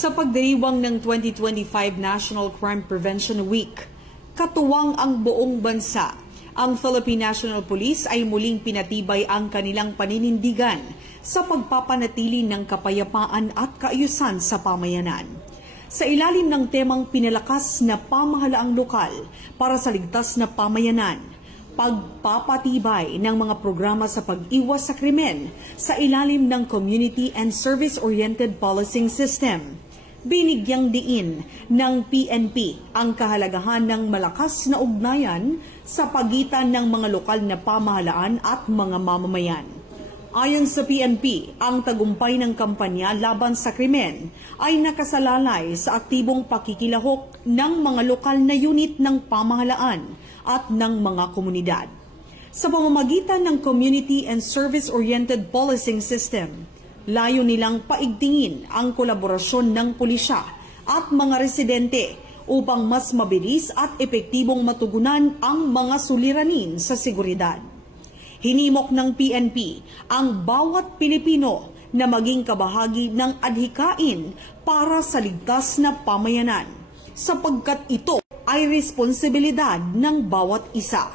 Sa pagdiriwang ng 2025 National Crime Prevention Week, katuwang ang buong bansa, ang Philippine National Police ay muling pinatibay ang kanilang paninindigan sa pagpapanatili ng kapayapaan at kaayusan sa pamayanan. Sa ilalim ng temang pinalakas na pamahalaang lokal para sa ligtas na pamayanan, pagpapatibay ng mga programa sa pag-iwas sa krimen sa ilalim ng Community and Service-Oriented Policing System. Binigyang diin ng PNP ang kahalagahan ng malakas na ugnayan sa pagitan ng mga lokal na pamahalaan at mga mamamayan. Ayon sa PNP, ang tagumpay ng kampanya laban sa krimen ay nakasalalay sa aktibong pakikilahok ng mga lokal na unit ng pamahalaan at ng mga komunidad. Sa pamamagitan ng Community and Service-Oriented Policing System, layo nilang paigtingin ang kolaborasyon ng pulisya at mga residente upang mas mabilis at epektibong matugunan ang mga suliranin sa seguridad. Hinimok ng PNP ang bawat Pilipino na maging kabahagi ng adhikain para sa ligtas na pamayanan, sapagkat ito ay responsibilidad ng bawat isa.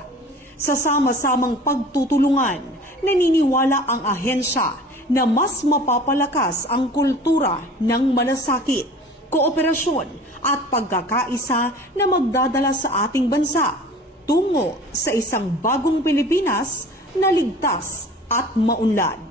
Sa sama-samang pagtutulungan, naniniwala ang ahensya na mas mapapalakas ang kultura ng malasakit, kooperasyon at pagkakaisa na magdadala sa ating bansa tungo sa isang bagong Pilipinas na ligtas at maunlad.